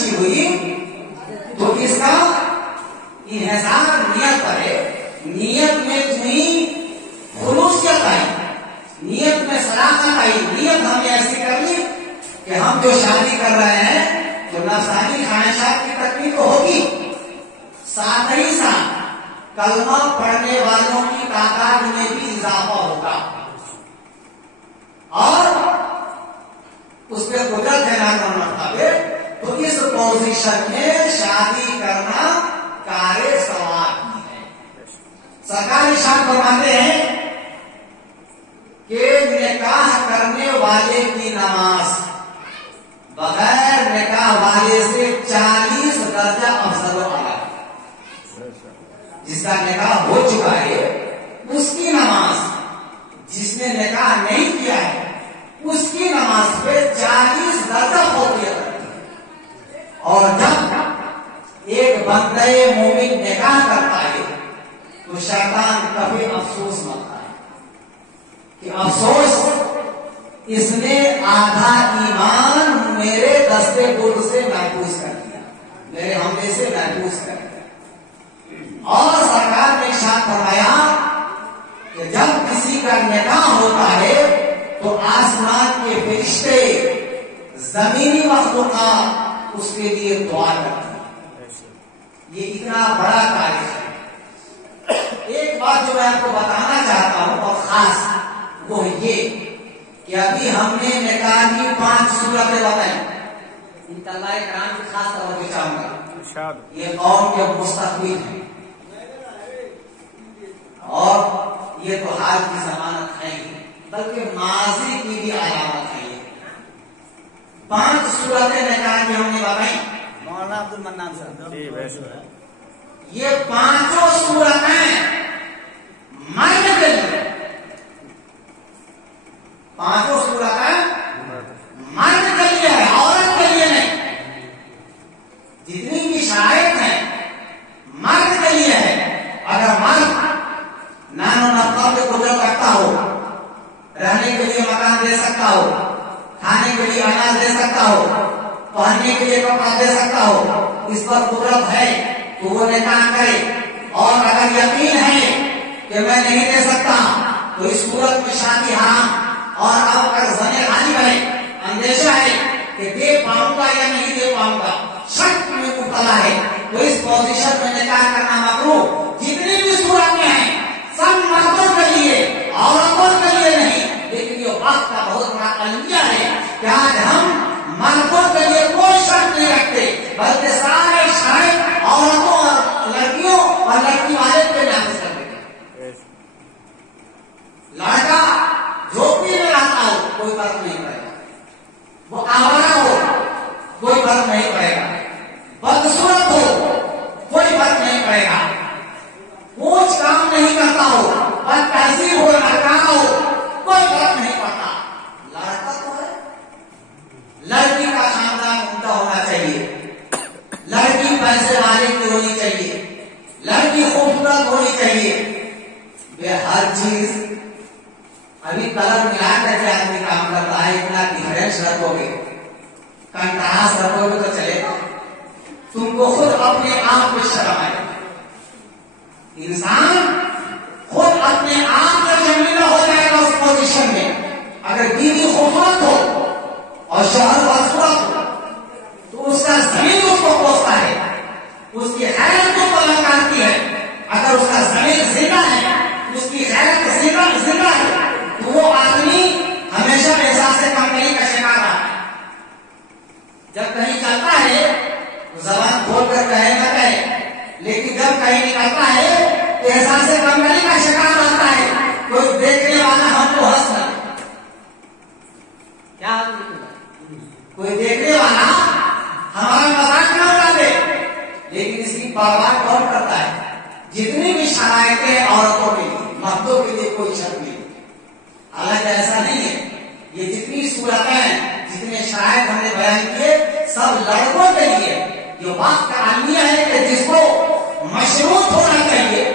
اچھی ہوئی تو اس کا انحصار نیت پر ہے. نیت میں تمہیں خلوصیت آئی, نیت میں صداقت آئی, نیت ہم نے ایسی کر لی کہ ہم جو شادی کر رہے ہیں تو نفسانی خواہشات کی تکمیل تو ہوگی, ساتھ ہی ساتھ کلمہ پڑھنے والوں کی تعداد میں بھی اضافہ ہوگا, اور اس پہ قدرت ہے نا مرتبہ. تو اس پوزیشن میں شادی کرنا کار ثواب بھی ہے. سرکار ارشاد فرماتے ہیں کہ نکاح کرنے والے کی نماز بغیر نکاح والے سے 40 درجہ افضل و اعلی. جس کا نکاح ہو چکا ہے اس کی نماز, جس نے نکاح نہیں کیا ہے اس کی نماز پہ 40 درجہ فوقیت رکھتی ہے. اور جب ایک بندہ مومن نکاح کرتا ہے تو شیطان کبھی افسوس مانتا ہے کہ افسوس اس نے آدھا ایمان میرے دستے گرد سے محفوظ کر دیا, میرے حملے سے محفوظ کر دیا. اور سرکار نے ارشاد فرمایا کہ جب کسی کا نکاح ہوتا ہے تو آسمان کے فرشتے, زمینی مخلوقات اس کے لیے دعا کرتی ہیں. یہ اتنا بڑا تاریخ ہے. ایک بات جو میں آپ کو بتانا چاہتا ہوں اور خاص وہ یہ کہ ابھی ہم نے نکاح کی 5 صورتیں بتائی. انشاءاللہ کرام کی خاص توجہ چاہوں گا, یہ قوم کے مستقبل ہیں اور یہ تو حال کی ضمانت ہے ہی بلکہ ماضی کی بھی علامت ہے. 5 صورتیں نکاح کی ہم نے بتائی. مولانا عبد المنان صاحب, یہ 5 صورتیں مرد کے لیے, 5 صورتیں مرد کے لیے ہے, عورت کے لیے نہیں. جتنی بھی شرائط ہیں مرد کے لیے ہے. اگر مرد نان و نفقہ پہ قدرت رکھتا ہو, رہنے کے لیے مکان دے سکتا ہو, کھانے کے لیے اناج دے سکتا ہو, پہننے کے لیے کپڑا دے سکتا ہو, اس پر قدرت ہے تو وہ نکاح کرے. اور اگر یقین ہے کہ میں نہیں دے سکتا تو اس صورت میں شادی حرام. اور اب اگر زنے غالب ہے, اندیشہ ہے کہ دے پاؤں گا یا نہیں دے پاؤں گا, شک میں مبتلا ہے, تو اس پوزیشن میں نکاح کرنا مکروہ. جتنی بھی صورتیں ہیں سب مردوں کے لیے, عورتوں کے لیے نہیں. لیکن یہ وقت کا بہت بڑا المیہ ہے کہ آج ہم مردوں کے لیے کوئی شرط نہیں رکھتے بلکہ سارے شرائط عورتوں اور لڑکیوں اور لڑکی والے پہ نافذ کر دیتے. لڑکا جھوپڑی میں رہتا ہو کوئی فرق نہیں پڑے گا, وہ آوارہ ہو کوئی فرق نہیں پڑے گا, بدصورت ہو کوئی فرق نہیں پڑے گا, کچھ کام نہیں کرتا ہو, بد تہذیب ہو, لڑکا ہو, کوئی فرق نہیں پڑتا. لڑکا تو ہے, لڑکی کا خاندان عمدہ ہونا چاہیے, لڑکی پیسے والے کی ہونی چاہیے, لڑکی خوبصورت ہونی چاہیے. ہر چیز ابھی کلر ملا کر کے آدمی کام کرتا ہے. اتنا ڈفرینس رکھو گے, کنٹراسٹ رکھو گے تو چلے گا. تم کو خود اپنے آپ پہ شرم آئے. انسان خود اپنے آپ کا شرمندہ ہو جائے گا اس پوزیشن میں. اگر بیوی خوبصورت ہو اور شوہر بدصورت ہو تو اس کا زمین اس کو کوستا ہے, اس کی حیرت کو پلک آتی ہے. اگر اس کا زمین زندہ ہے, اس کی حیرت زندہ ہے تو وہ آدمی ہمیشہ احساس کمتری کا شکار رہا ہے. جب کہیں چلتا ہے تو زبان کھول کر کہے نہ کہے, لیکن جب کہیں نکلتا ہے تو احساس کمتری کا شکار رہتا ہے. کوئی دیکھنے والا ہم کو ہنس رہا ہے, کیا کوئی دیکھنے والا ہمارا مذاق نہ اڑا دے, لیکن اس کی پرواہ کون کرتا ہے. جتنی بھی شرائطیں عورتوں کے لیے, مردوں کے لیے کوئی شرط نہیں. حالانکہ ایسا نہیں ہے. یہ جتنی صورتیں, جتنے شرائط ہم نے بیان کیے سب لڑکوں کے لیے. یہ بات کا عالمیہ ہے کہ جس کو مشروط ہونا چاہیے